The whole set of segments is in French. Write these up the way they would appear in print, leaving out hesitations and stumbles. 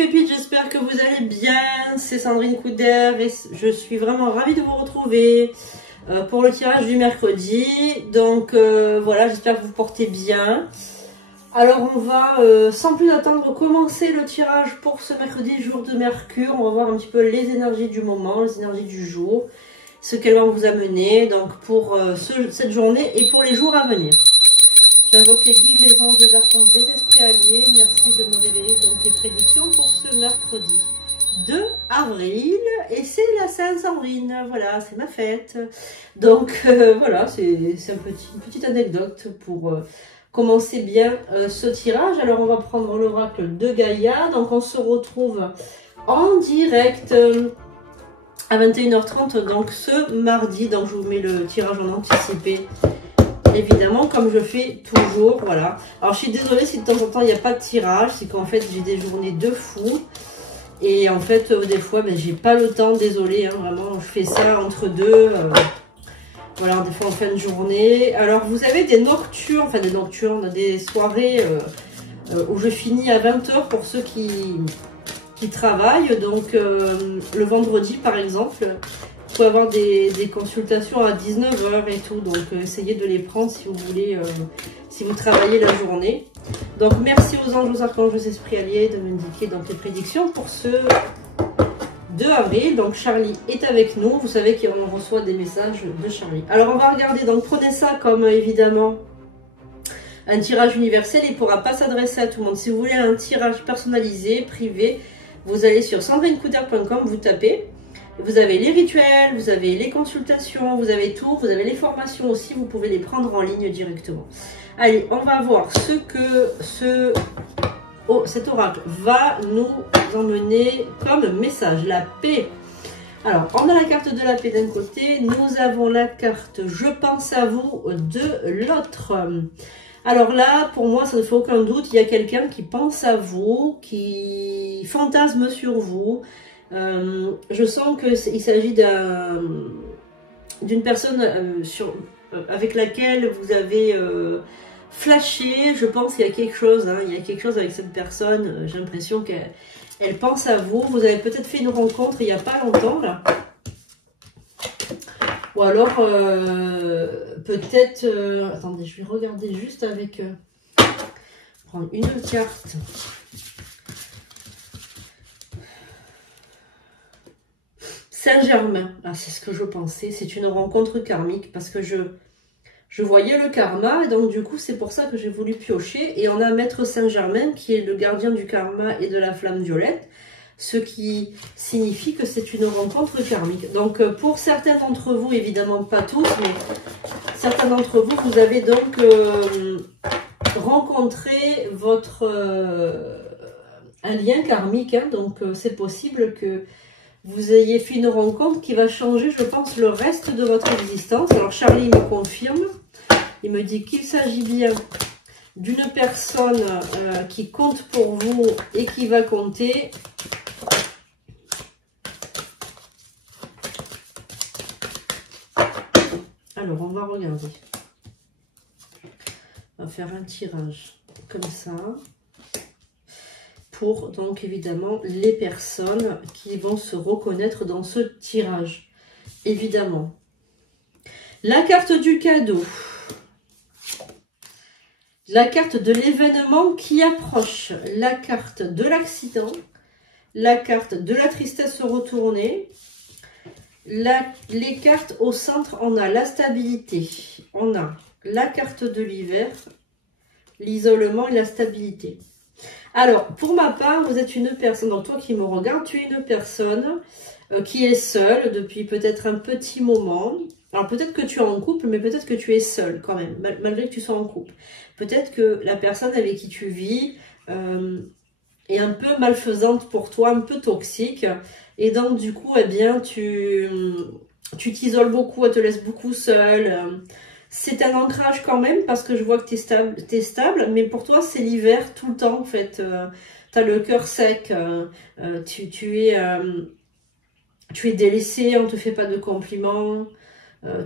pépites, j'espère que vous allez bien. C'est Sandrine Couder et je suis vraiment ravie de vous retrouver pour le tirage du mercredi. Donc voilà, j'espère que vous portez bien. Alors on va sans plus attendre commencer le tirage pour ce mercredi, jour de Mercure. On va voir un petit peu les énergies du moment, les énergies du jour, ce qu'elles vont vous amener donc pour cette journée et pour les jours à venir. J'invoque les guides, les anges, les archanges, les esprits alliés. Merci de me révéler donc les prédictions pour ce mercredi 2 avril. Et c'est la Saint-Sandrine, voilà, c'est ma fête. Donc voilà, c'est une petite anecdote pour commencer bien ce tirage. Alors on va prendre l'oracle de Gaïa. Donc on se retrouve en direct à 21h30, donc ce mardi. Donc je vous mets le tirage en anticipé. Évidemment, comme je fais toujours, voilà. Alors, je suis désolée si de temps en temps, il n'y a pas de tirage. C'est qu'en fait, j'ai des journées de fou. Et en fait, des fois, ben, j'ai pas le temps. Désolée, hein, vraiment, je fais ça entre deux. Voilà, des fois en fin de journée. Alors, vous avez des nocturnes, enfin des nocturnes, des soirées où je finis à 20h pour ceux qui travaillent. Donc, le vendredi, par exemple. Vous pouvez avoir des consultations à 19h et tout, donc essayez de les prendre si vous voulez, si vous travaillez la journée. Donc merci aux anges, aux archanges, aux esprits alliés de m'indiquer donc les prédictions pour ce 2 avril. Donc Charlie est avec nous, vous savez qu'on reçoit des messages de Charlie. Alors on va regarder, donc prenez ça comme évidemment un tirage universel, il ne pourra pas s'adresser à tout le monde. Si vous voulez un tirage personnalisé, privé, vous allez sur sandrinecouder.com, vous tapez. Vous avez les rituels, vous avez les consultations, vous avez tout, vous avez les formations aussi, vous pouvez les prendre en ligne directement. Allez, on va voir ce que cet oracle va nous emmener comme message. La paix. Alors, on a la carte de la paix d'un côté, nous avons la carte je pense à vous de l'autre. Alors là, pour moi, ça ne fait aucun doute, il y a quelqu'un qui pense à vous, qui fantasme sur vous. Je sens qu'il s'agit d'une personne avec laquelle vous avez flashé. Je pense qu'il y a quelque chose, hein, il y a quelque chose avec cette personne. J'ai l'impression qu'elle pense à vous. Vous avez peut-être fait une rencontre il n'y a pas longtemps, là. Ou alors, peut-être... attendez, je vais regarder juste avec... prendre une carte. Saint-Germain, ah, c'est ce que je pensais, c'est une rencontre karmique parce que je voyais le karma et donc du coup c'est pour ça que j'ai voulu piocher et on a Maître Saint-Germain qui est le gardien du karma et de la flamme violette, ce qui signifie que c'est une rencontre karmique. Donc pour certains d'entre vous, évidemment pas tous, mais certains d'entre vous, vous avez donc rencontré un lien karmique, hein, donc c'est possible que vous ayez fait une rencontre qui va changer, je pense, le reste de votre existence. Alors Charlie me confirme, il me dit qu'il s'agit bien d'une personne qui compte pour vous et qui va compter. Alors on va regarder. On va faire un tirage comme ça. Pour donc évidemment les personnes qui vont se reconnaître dans ce tirage. Évidemment. La carte du cadeau. La carte de l'événement qui approche. La carte de l'accident. La carte de la tristesse retournée. Les cartes au centre, on a la stabilité. On a la carte de l'hiver, l'isolement et la stabilité. Alors, pour ma part, vous êtes une personne, donc toi qui me regardes, tu es une personne qui est seule depuis peut-être un petit moment. Alors, peut-être que tu es en couple, mais peut-être que tu es seule quand même, malgré que tu sois en couple. Peut-être que la personne avec qui tu vis est un peu malfaisante pour toi, un peu toxique. Et donc, du coup, eh bien, tu t'isoles beaucoup, elle te laisse beaucoup seule. C'est un ancrage quand même parce que je vois que tu es stable, mais pour toi c'est l'hiver tout le temps en fait. Tu as le cœur sec, tu es délaissé, on ne te fait pas de compliments,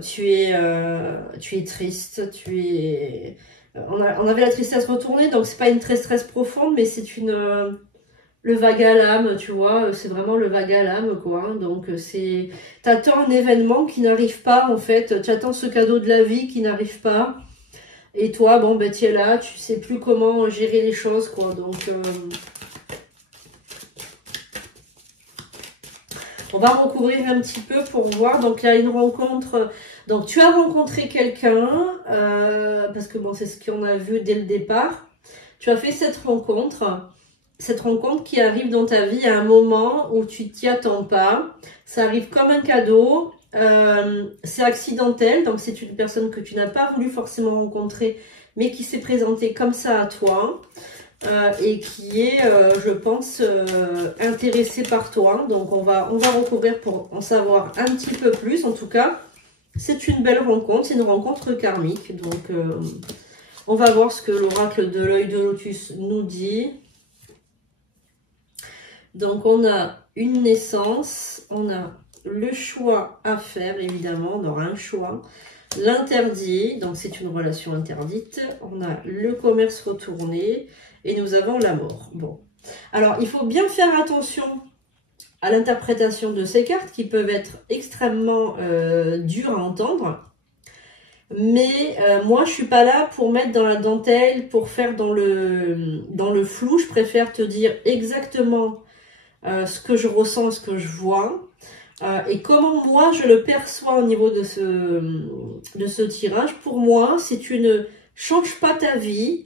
tu es triste, on avait la tristesse retournée, donc c'est pas une tristesse profonde, mais c'est une le vague à l'âme, tu vois, c'est vraiment le vague à l'âme, quoi. Hein. Donc, t'attends un événement qui n'arrive pas, en fait. Tu attends ce cadeau de la vie qui n'arrive pas. Et toi, bon, ben, tu es là, tu sais plus comment gérer les choses, quoi. Donc, on va recouvrir un petit peu pour voir. Donc, il y a une rencontre. Donc, tu as rencontré quelqu'un, parce que, bon, c'est ce qu'on a vu dès le départ. Tu as fait cette rencontre qui arrive dans ta vie à un moment où tu t'y attends pas. Ça arrive comme un cadeau. C'est accidentel, donc c'est une personne que tu n'as pas voulu forcément rencontrer, mais qui s'est présentée comme ça à toi. Et qui est, je pense, intéressée par toi. Donc, on va recouvrir pour en savoir un petit peu plus. En tout cas, c'est une belle rencontre. C'est une rencontre karmique. Donc, on va voir ce que l'oracle de l'œil de lotus nous dit. Donc, on a une naissance. On a le choix à faire, évidemment. On aura un choix. L'interdit. Donc, c'est une relation interdite. On a le commerce retourné. Et nous avons la mort. Bon. Alors, il faut bien faire attention à l'interprétation de ces cartes qui peuvent être extrêmement dures à entendre. Mais moi, je suis pas là pour mettre dans la dentelle, pour faire dans le flou. Je préfère te dire exactement ce que je ressens, ce que je vois. Et comment moi, je le perçois au niveau de ce tirage. Pour moi, si tu ne changes pas ta vie,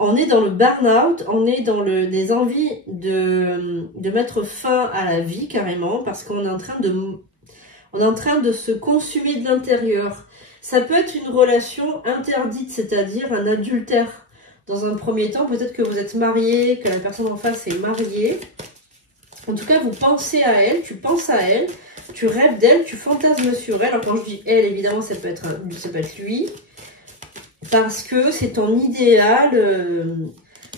on est dans le burn-out, on est dans des envies de mettre fin à la vie carrément parce qu'on est en train de se consumer de l'intérieur. Ça peut être une relation interdite, c'est-à-dire un adultère. Dans un premier temps, peut-être que vous êtes marié, que la personne en face est mariée. En tout cas, vous pensez à elle, tu penses à elle, tu rêves d'elle, tu fantasmes sur elle. Alors quand je dis elle, évidemment, ça peut être lui. Parce que c'est ton idéal,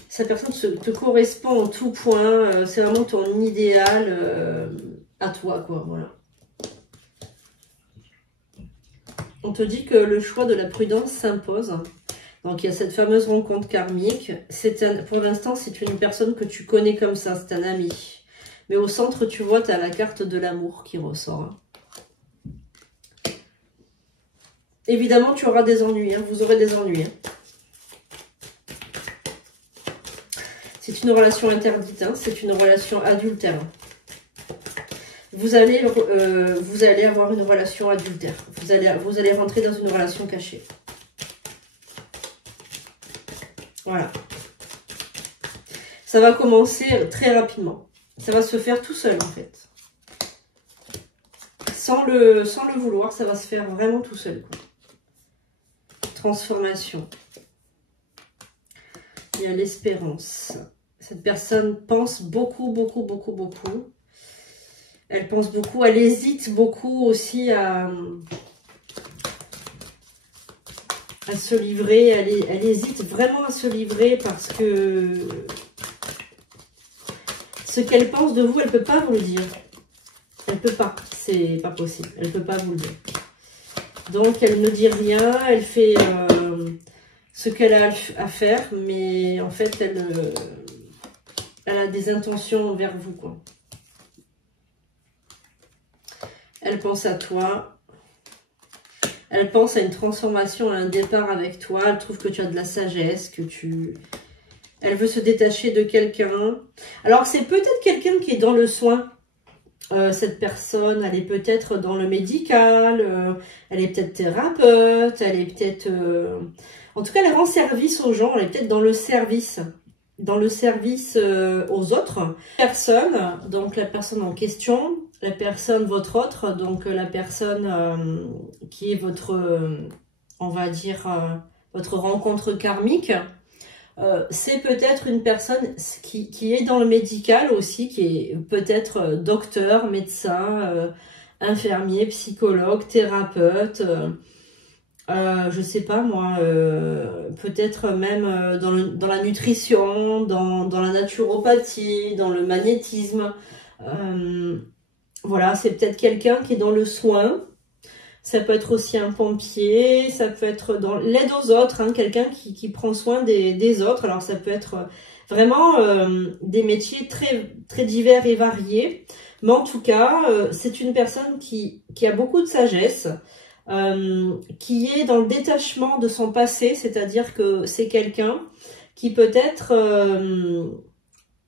cette personne te correspond en tout point, c'est vraiment ton idéal à toi, quoi, voilà. On te dit que le choix de la prudence s'impose. Donc, il y a cette fameuse rencontre karmique. Pour l'instant, c'est une personne que tu connais comme ça, c'est un ami. Mais au centre, tu vois, tu as la carte de l'amour qui ressort. Hein. Évidemment, tu auras des ennuis, hein, vous aurez des ennuis. Hein. C'est une relation interdite, hein, c'est une relation adultère. Vous allez avoir une relation adultère. Vous allez rentrer dans une relation cachée. Voilà. Ça va commencer très rapidement. Ça va se faire tout seul, en fait. Sans le vouloir, ça va se faire vraiment tout seul, quoi. Transformation. Il y a l'espérance. Cette personne pense beaucoup, beaucoup, beaucoup, beaucoup. Elle pense beaucoup, elle hésite beaucoup aussi à se livrer. Elle hésite vraiment à se livrer parce que ce qu'elle pense de vous, elle ne peut pas vous le dire. Elle ne peut pas, c'est pas possible. Elle ne peut pas vous le dire. Donc, elle ne dit rien, elle fait ce qu'elle a à faire, mais en fait, elle a des intentions envers vous, quoi. Elle pense à toi. Elle pense à une transformation, à un départ avec toi. Elle trouve que tu as de la sagesse, Elle veut se détacher de quelqu'un. Alors, c'est peut-être quelqu'un qui est dans le soin. Cette personne, elle est peut-être dans le médical, elle est peut-être thérapeute, elle est peut-être... En tout cas, elle rend service aux gens, elle est peut-être dans le service aux autres personnes. Donc, la personne en question, la personne, votre autre, donc la personne qui est votre, on va dire, votre rencontre karmique. C'est peut-être une personne qui est dans le médical aussi, qui est peut-être docteur, médecin, infirmier, psychologue, thérapeute, je sais pas moi, peut-être même dans la nutrition, dans la naturopathie, dans le magnétisme. Voilà, c'est peut-être quelqu'un qui est dans le soin. Ça peut être aussi un pompier, ça peut être dans l'aide aux autres, hein, quelqu'un qui prend soin des autres. Alors ça peut être Vraiment des métiers très divers et variés. Mais en tout cas, c'est une personne qui a beaucoup de sagesse, qui est dans le détachement de son passé, c'est-à-dire que c'est quelqu'un qui peut-être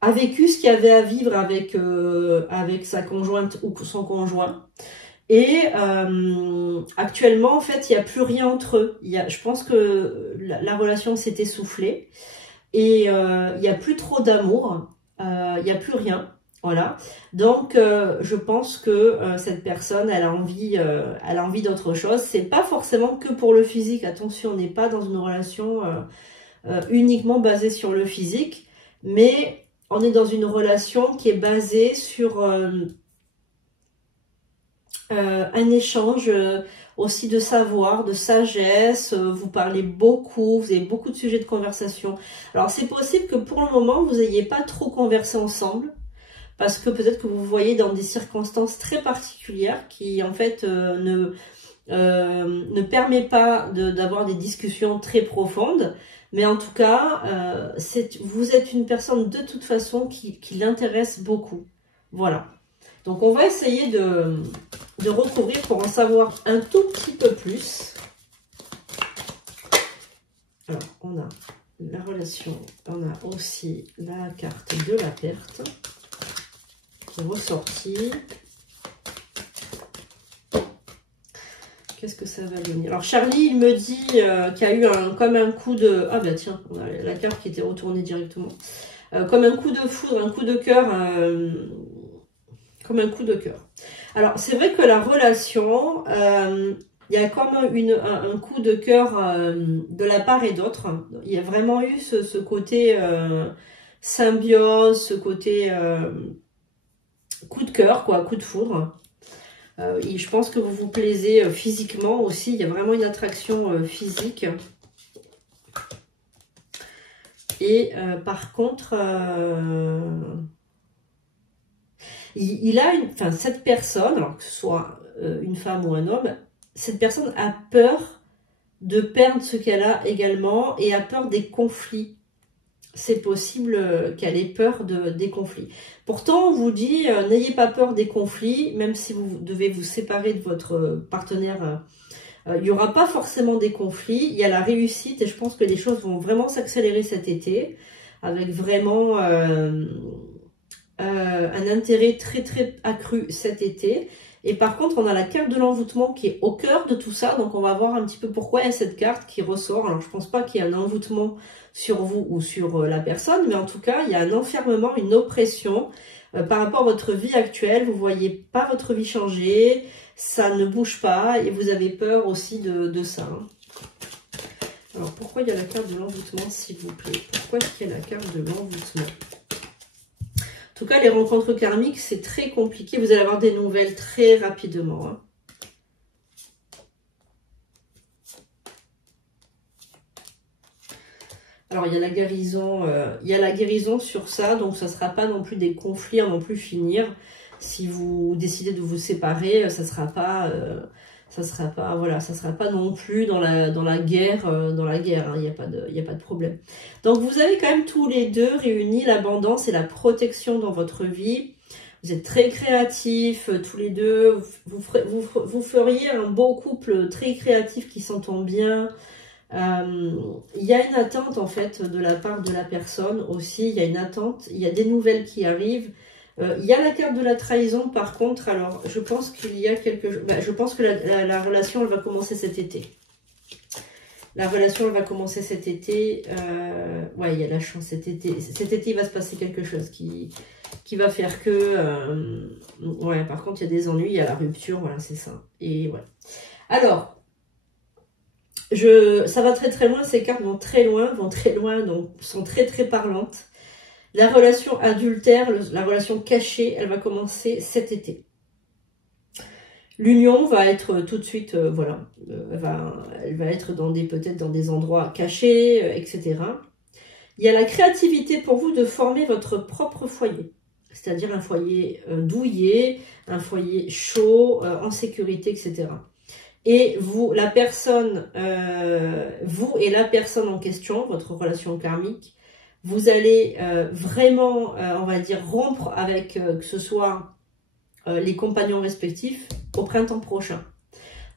a vécu ce qu'il y avait à vivre avec sa conjointe ou son conjoint. Et actuellement, en fait, il n'y a plus rien entre eux. Je pense que la relation s'est essoufflée et il n'y a plus trop d'amour, il n'y a plus rien. Voilà. Donc, je pense que cette personne, elle a envie d'autre chose. C'est pas forcément que pour le physique. Attention, on n'est pas dans une relation uniquement basée sur le physique, mais on est dans une relation qui est basée sur un échange aussi de savoir, de sagesse, vous parlez beaucoup, vous avez beaucoup de sujets de conversation. Alors c'est possible que pour le moment, vous n'ayez pas trop conversé ensemble, parce que peut-être que vous vous voyez dans des circonstances très particulières qui en fait ne permet pas d'avoir des discussions très profondes. Mais en tout cas, vous êtes une personne de toute façon qui l'intéresse beaucoup. Voilà. Donc on va essayer de recouvrir pour en savoir un tout petit peu plus. Alors on a la relation, on a aussi la carte de la perte qui est ressortie. Qu'est-ce que ça va donner? Alors Charlie, il me dit qu'il y a eu comme un coup de... Ah bah tiens, on a la carte qui était retournée directement. Comme un coup de foudre, un coup de cœur... comme un coup de cœur. Alors, c'est vrai que la relation, il y a comme un coup de cœur de la part et d'autre. Il y a vraiment eu ce côté symbiose, ce côté coup de cœur, quoi, coup de foudre. Et je pense que vous vous plaisez physiquement aussi. Il y a vraiment une attraction physique. Et par contre... il a cette personne, alors que ce soit une femme ou un homme, cette personne a peur de perdre ce qu'elle a également et a peur des conflits. C'est possible qu'elle ait peur des conflits. Pourtant, on vous dit, n'ayez pas peur des conflits, même si vous devez vous séparer de votre partenaire, il n'y aura pas forcément des conflits, il y a la réussite et je pense que les choses vont vraiment s'accélérer cet été, avec vraiment... un intérêt très accru cet été. Et par contre, on a la carte de l'envoûtement qui est au cœur de tout ça. Donc, on va voir un petit peu pourquoi il y a cette carte qui ressort. Alors, je pense pas qu'il y ait un envoûtement sur vous ou sur la personne. Mais en tout cas, il y a un enfermement, une oppression par rapport à votre vie actuelle. Vous voyez pas votre vie changer. Ça ne bouge pas. Et vous avez peur aussi de ça. Hein. Alors, pourquoi il y a la carte de l'envoûtement, s'il vous plaît? Pourquoi est-ce qu'il y a la carte de l'envoûtement? En tout cas, les rencontres karmiques, c'est très compliqué. Vous allez avoir des nouvelles très rapidement. Hein. Alors, il y a la guérison sur ça. Donc, ça ne sera pas non plus des conflits à non plus finir. Si vous décidez de vous séparer, ça sera pas non plus dans la guerre, hein, il n'y a pas de problème. Donc vous avez quand même tous les deux réunis l'abondance et la protection dans votre vie. Vous êtes très créatifs, tous les deux. Vous feriez un beau couple très créatif qui s'entend bien. Il y a une attente en fait de la part de la personne aussi. Il y a une attente, il y a des nouvelles qui arrivent. Il y a la carte de la trahison par contre, alors je pense qu'il y a je pense que la relation elle va commencer cet été. La relation elle va commencer cet été. Ouais, il y a la chance cet été. Cet été il va se passer quelque chose qui va faire que... ouais, par contre il y a des ennuis, il y a la rupture, voilà c'est ça. Et ouais. Alors, ça va très loin, ces cartes vont très loin, donc sont très parlantes. La relation adultère, la relation cachée, elle va commencer cet été. L'union va être tout de suite, voilà, elle va être peut-être dans des endroits cachés, etc. Il y a la créativité pour vous de former votre propre foyer, c'est-à-dire un foyer douillet, un foyer chaud, en sécurité, etc. Et vous, la personne, vous et la personne en question, votre relation karmique, Vous allez vraiment, on va dire, rompre avec que ce soit les compagnons respectifs au printemps prochain.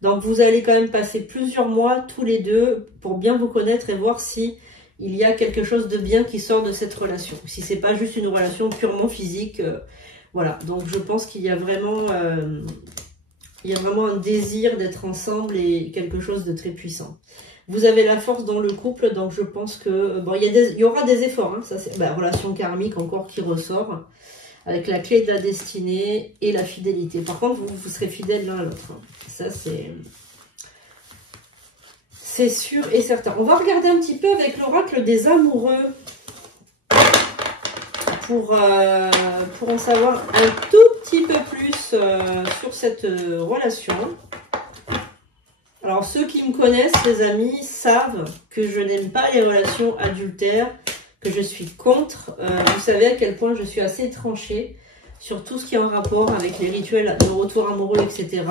Donc vous allez quand même passer plusieurs mois tous les deux pour bien vous connaître et voir si il y a quelque chose de bien qui sort de cette relation. Si c'est pas juste une relation purement physique, voilà. Donc je pense qu'il y a vraiment un désir d'être ensemble et quelque chose de très puissant. Vous avez la force dans le couple, donc je pense que bon, il y aura des efforts. Hein, ça c'est relation karmique encore qui ressort avec la clé de la destinée et la fidélité. Par contre, vous serez fidèles l'un à l'autre. Hein. Ça c'est sûr et certain. On va regarder un petit peu avec l'oracle des amoureux pour en savoir un tout petit peu plus sur cette relation. Alors, ceux qui me connaissent, les amis, savent que je n'aime pas les relations adultères, que je suis contre. Vous savez à quel point je suis assez tranchée sur tout ce qui est en rapport avec les rituels de retour amoureux, etc.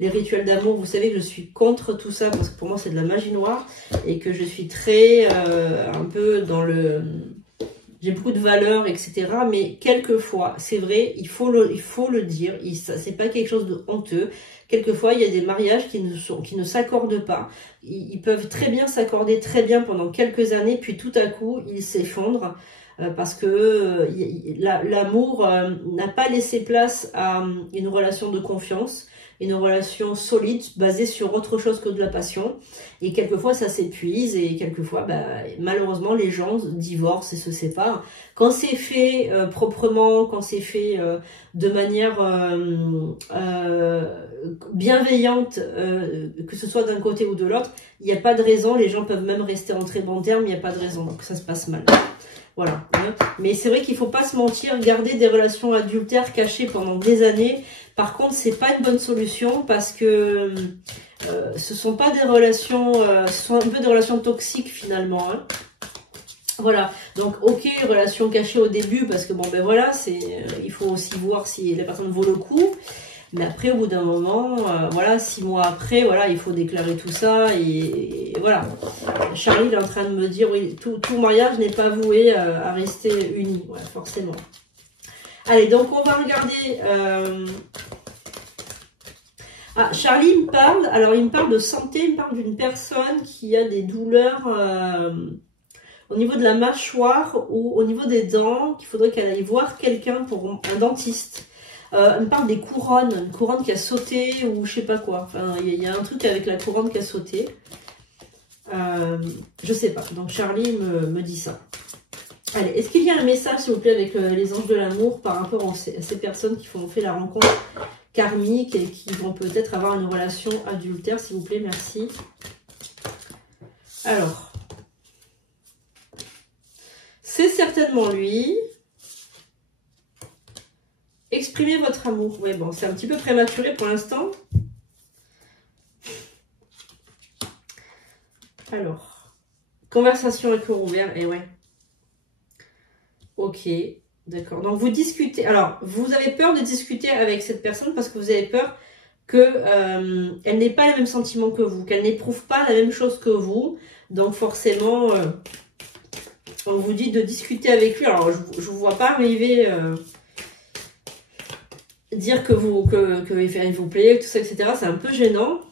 Les rituels d'amour, vous savez que je suis contre tout ça parce que pour moi, c'est de la magie noire et que je suis très, un peu dans le... J'ai beaucoup de valeurs, etc. Mais quelquefois, c'est vrai, il faut le dire, c'est pas quelque chose de honteux. Quelquefois, il y a des mariages qui ne s'accordent pas. Ils peuvent très bien s'accorder très bien pendant quelques années, puis tout à coup, ils s'effondrent parce que l'amour n'a pas laissé place à une relation de confiance, une relation solide basée sur autre chose que de la passion. Et quelquefois, ça s'épuise et quelquefois, malheureusement, les gens divorcent et se séparent. Quand c'est fait proprement, quand c'est fait de manière bienveillante, que ce soit d'un côté ou de l'autre, il n'y a pas de raison. Les gens peuvent même rester en très bons termes, il n'y a pas de raison. Donc ça se passe mal. Voilà. Mais c'est vrai qu'il ne faut pas se mentir, garder des relations adultères cachées pendant des années. Par contre, c'est pas une bonne solution parce que ce sont pas des relations, ce sont un peu des relations toxiques finalement. Hein. Voilà. Donc, ok, relation cachée au début parce que bon, voilà, il faut aussi voir si la personne vaut le coup. Mais après, au bout d'un moment, voilà, 6 mois après, voilà, il faut déclarer tout ça et voilà. Charlie est en train de me dire, oui, tout mariage n'est pas voué à rester uni, ouais, forcément. Allez, donc on va regarder. Charlie me parle. Alors, il me parle de santé. Il me parle d'une personne qui a des douleurs au niveau de la mâchoire ou au niveau des dents. Qu'il faudrait qu'elle aille voir quelqu'un pour un dentiste. Il me parle des couronnes. Une couronne qui a sauté ou je sais pas quoi. Enfin, il y a un truc avec la couronne qui a sauté. Je sais pas. Donc, Charlie me dit ça. Allez, est-ce qu'il y a un message, s'il vous plaît, avec les anges de l'amour par rapport à ces personnes qui ont fait la rencontre karmique et qui vont peut-être avoir une relation adultère, s'il vous plaît, merci. Alors, c'est certainement lui. Exprimez votre amour. Ouais, bon, c'est un petit peu prématuré pour l'instant. Alors, conversation à cœur ouvert, et ouais. Ok, d'accord. Donc, vous discutez. Alors, vous avez peur de discuter avec cette personne parce que vous avez peur qu'elle n'ait pas les mêmes sentiments que vous, qu'elle n'éprouve pas la même chose que vous. Donc, forcément, on vous dit de discuter avec lui. Alors, je ne vous vois pas arriver dire que il vous plaît, tout ça, etc. C'est un peu gênant.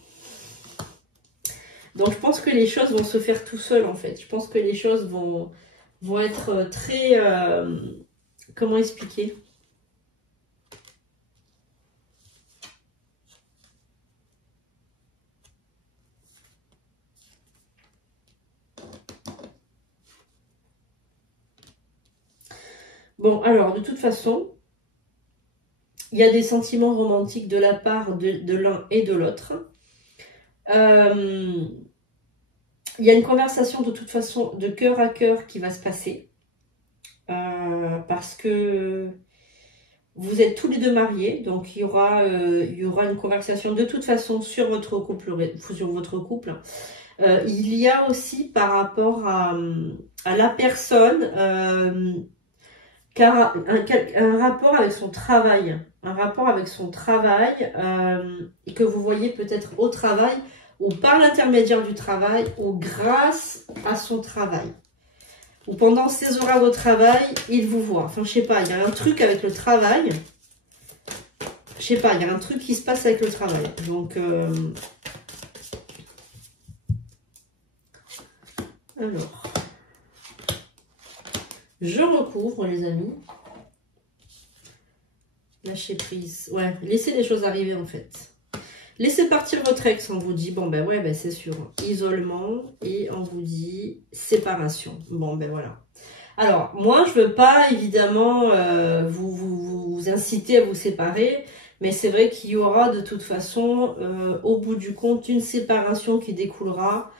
Donc, je pense que les choses vont se faire tout seul, en fait. Je pense que les choses vont être très... comment expliquer ? Bon, alors, de toute façon, il y a des sentiments romantiques de la part de l'un et de l'autre. Il y a une conversation de toute façon de cœur à cœur qui va se passer. Parce que vous êtes tous les deux mariés, donc il y aura une conversation de toute façon sur votre couple. Il y a aussi par rapport à la personne un rapport avec son travail. Un rapport avec son travail et que vous voyez peut-être au travail ou par l'intermédiaire du travail ou grâce à son travail. ou pendant ses horaires de travail, il vous voit. Enfin, je sais pas, il y a un truc avec le travail. Je sais pas, il y a un truc qui se passe avec le travail. Donc, alors, je recouvre, les amis. Lâchez prise. Ouais, laissez les choses arriver, en fait. Laissez partir votre ex, on vous dit, bon ben ouais, ben c'est sûr, isolement, et on vous dit séparation. Bon ben voilà. Alors, moi, je veux pas, évidemment, vous inciter à vous séparer, mais c'est vrai qu'il y aura de toute façon, au bout du compte, une séparation qui découlera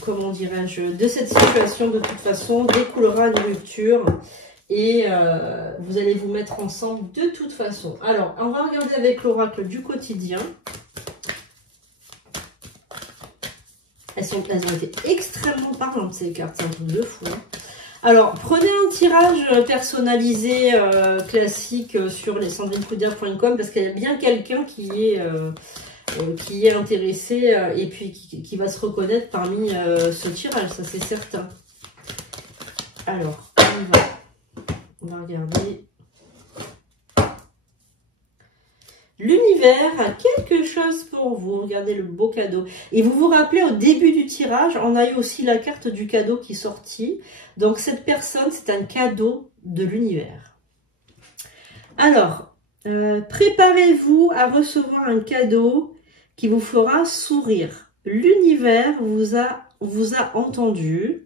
comment dirais-je, de cette situation, de toute façon, découlera une rupture. Et vous allez vous mettre ensemble de toute façon. Alors, on va regarder avec l'oracle du quotidien. Elles ont été extrêmement parlantes, ces cartes. C'est un truc de fou. Hein. Alors, prenez un tirage personnalisé classique sur les sandrinecoudert.com parce qu'il y a bien quelqu'un qui est intéressé et puis qui va se reconnaître parmi ce tirage. Ça, c'est certain. Alors, on va... On va regarder. L'univers a quelque chose pour vous. Regardez le beau cadeau. Et vous vous rappelez, au début du tirage, on a eu aussi la carte du cadeau qui est sortie. Donc, cette personne, c'est un cadeau de l'univers. Alors, préparez-vous à recevoir un cadeau qui vous fera sourire. L'univers vous a entendu.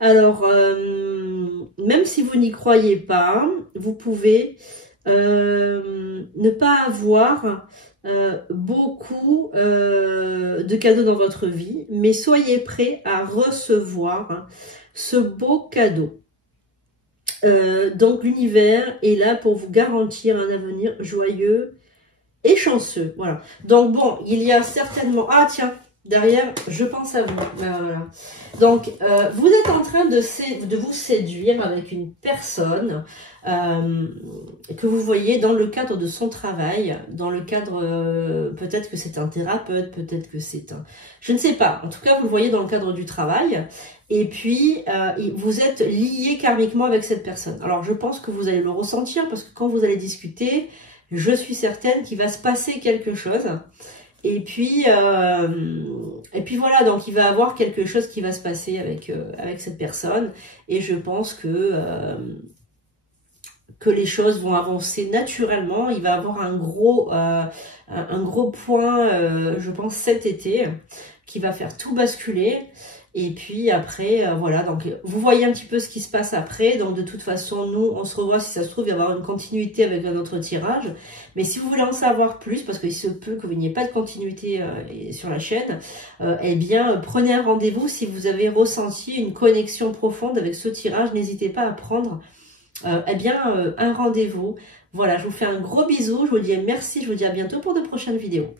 Alors, même si vous n'y croyez pas, vous pouvez ne pas avoir beaucoup de cadeaux dans votre vie, mais soyez prêts à recevoir ce beau cadeau. Donc, l'univers est là pour vous garantir un avenir joyeux et chanceux. Voilà. Donc, bon, il y a certainement... Ah, tiens! Derrière, je pense à vous. Voilà. Donc, vous êtes en train de vous séduire avec une personne que vous voyez dans le cadre de son travail, dans le cadre, peut-être que c'est un thérapeute, peut-être que c'est un... Je ne sais pas. En tout cas, vous le voyez dans le cadre du travail. Et puis, vous êtes lié karmiquement avec cette personne. Alors, je pense que vous allez le ressentir parce que quand vous allez discuter, je suis certaine qu'il va se passer quelque chose. Et puis voilà, donc il va y avoir quelque chose qui va se passer avec cette personne. Et je pense que les choses vont avancer naturellement. Il va y avoir un gros point, je pense, cet été, qui va faire tout basculer. Et puis après, voilà, donc vous voyez un petit peu ce qui se passe après. Donc de toute façon, nous, on se revoit, si ça se trouve, il va y avoir une continuité avec un autre tirage. Mais si vous voulez en savoir plus, parce qu'il se peut que vous n'ayez pas de continuité sur la chaîne, eh bien, prenez un rendez-vous si vous avez ressenti une connexion profonde avec ce tirage. N'hésitez pas à prendre un rendez-vous. Voilà, je vous fais un gros bisou, je vous dis merci, je vous dis à bientôt pour de prochaines vidéos.